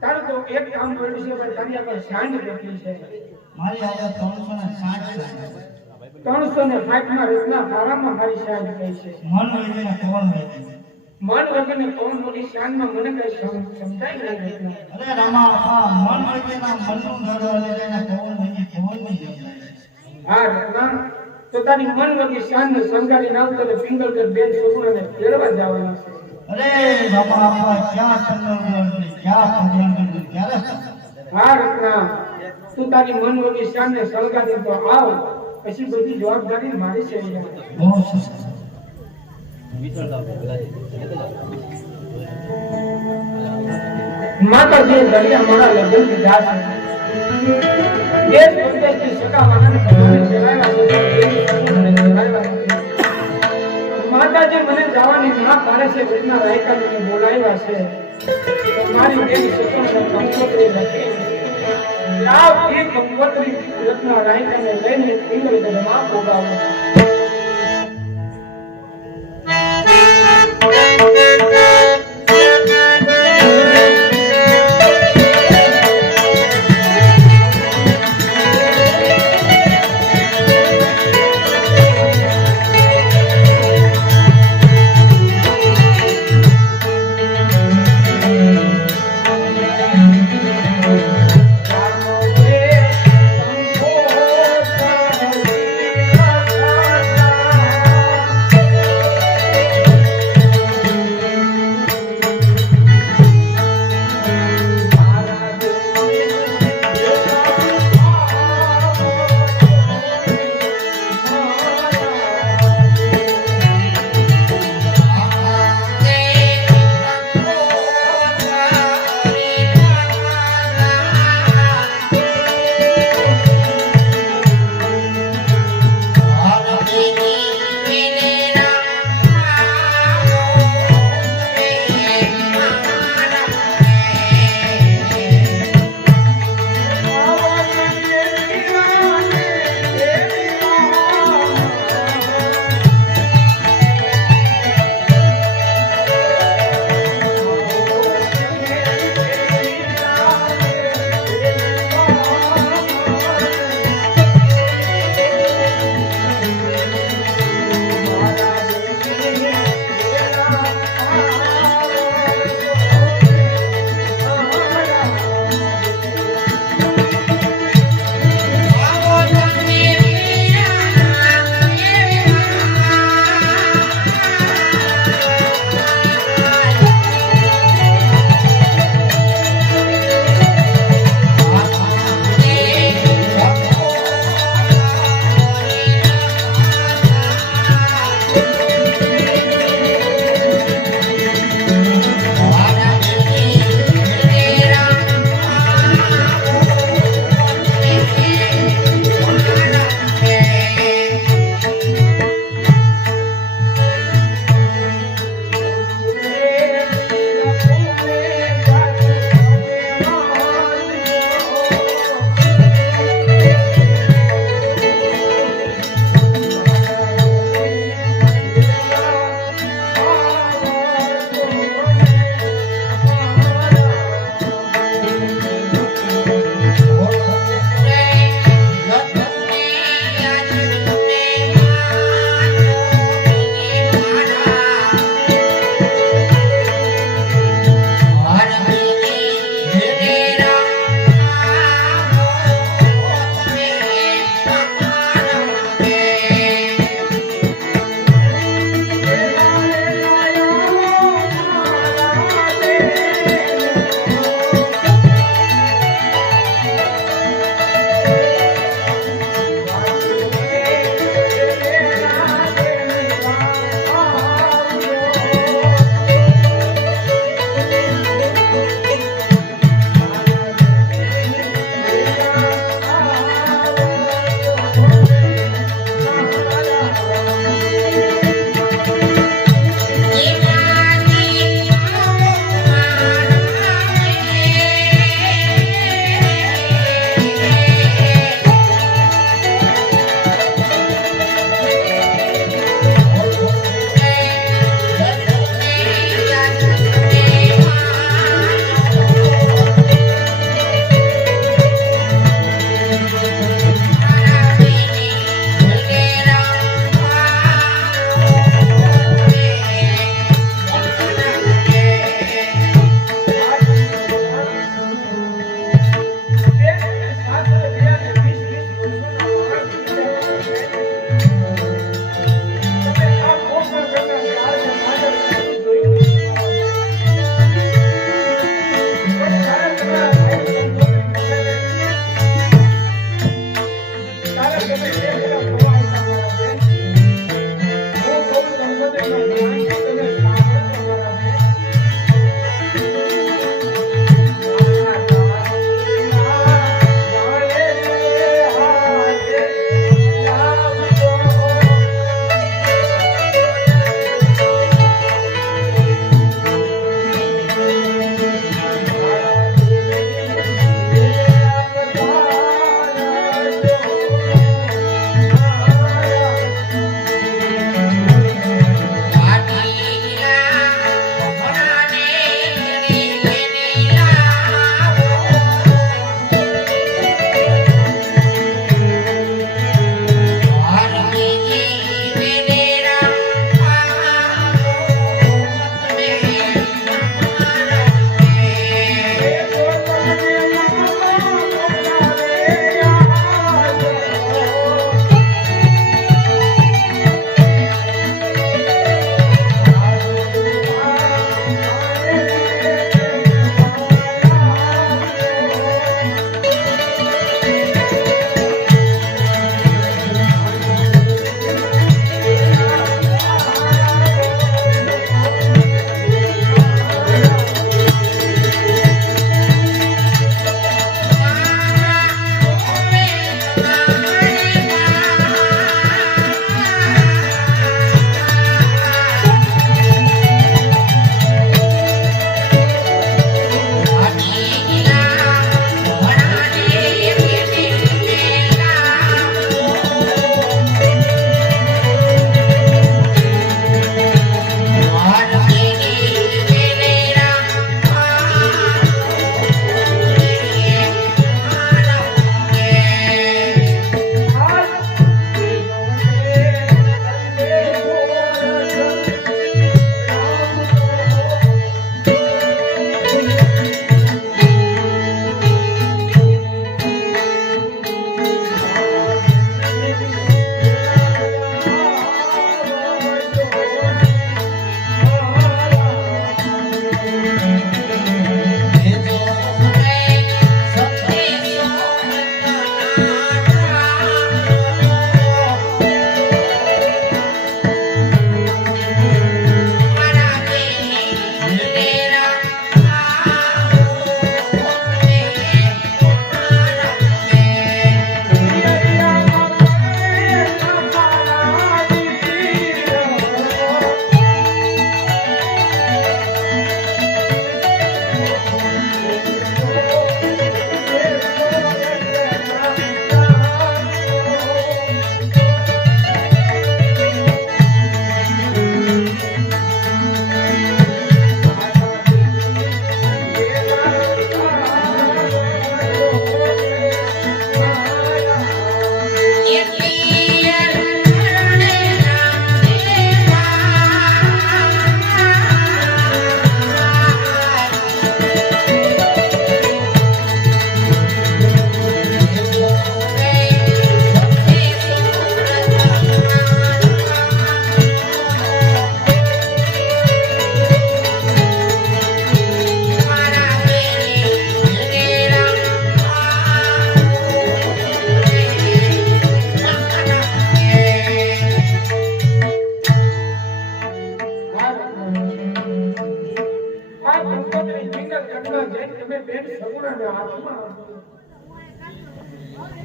તારું તો એક કામ કર્યું છે પણ તારી આગળ શાંત કેટલી છે મારી આગળ 360 360 માં રચના તારામાં મારી શાંત કઈ છે મન વગેરે પવન વગેરે મન વગેરે પવન મોટી શાંતમાં મને કઈ સમજાય નહીં અરે રામા આપા મન વગેરે મનનું ઘર વગેરે પવન વગેરે પવન નહીં સમજાય હા રત્ના તો તારી મન વગેરે શાંત સંગારી નાવ તો પિંગલકર બેન છોકરાને ફેરવા જવાના છે અરે રામા આપા ક્યાં ચંદ્ર ક્યાં ભગવાન ક્યારે હા રત્ના તું તારી મન વગેરે શાંત સંગારી તો આવ પછી બધી જવાબદારી મારી છે બહુ સરસ માતાજી દરિયા મારા લગ્ન દીધા છે દેશ વિદેશથી સગાવાના બધાને ચલાવ્યા છે માતાજી મને જવાની ના પાડે છે રીતના રાયકાને બોલાવ્યા છે મારી દેવી સત્સંગ કંકોત્રી નથી લાવ એ કંકોત્રી રત્ના રાયકાને લઈને પિંગલ ગઢમાં પોગાવો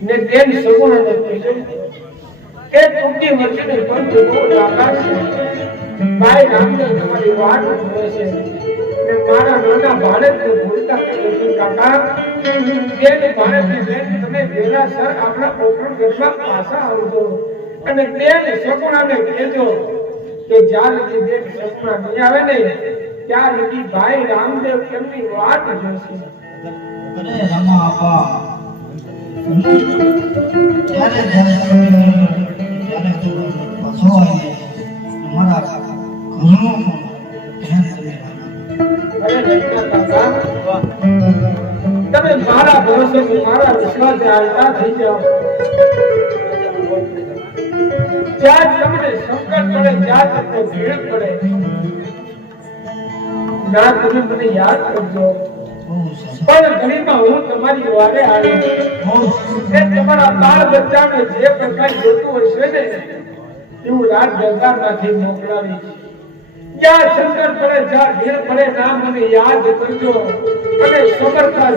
ને તેમ સગુણાને કીધું કે ટૂંકી વર્ષની પંથ બહુ લાંબા છે. ભાઈ રામદેવ તમારી વાટ જુએ છે ને મારા નાના બાળકને ભૂલતા નથી કાકા. તેન બાળકને લઈને તમે વેલાસર આપણા પોકરણ ઘરમાં પાછા આવજો અને તેન સગુણાને કહેજો કે જ્યાં લગી બેન સગુણા નહીં આવે ને ત્યાં લગી ભાઈ રામદેવ તેમની વાટ જોશે. અરે રમા આપા ત્યારે તું પાછો આવી મારા ઘરનું ધ્યાન રાખે. અરે રત્ના કાકા, તમે મારા ભરોસે મારા વિશ્વાસે હાલતા થઈ જાઓ. જ્યાં તમને સંકટ પડે, જ્યાં તમને ભીડ પડે, ના તમે મને યાદ કરજો. પણ ઘડીમાં હું તમારી વારે આવીશ. એ તમારા બાળ બચ્ચાને જે પ્રકાર જોતું હશે ને એવું રાત દરબારમાંથી મોકલાવીશ. જ્યાં સંકટ પડે, જ્યાં ભીડ પડે, ના મને યાદ કરજો અને સમર્થા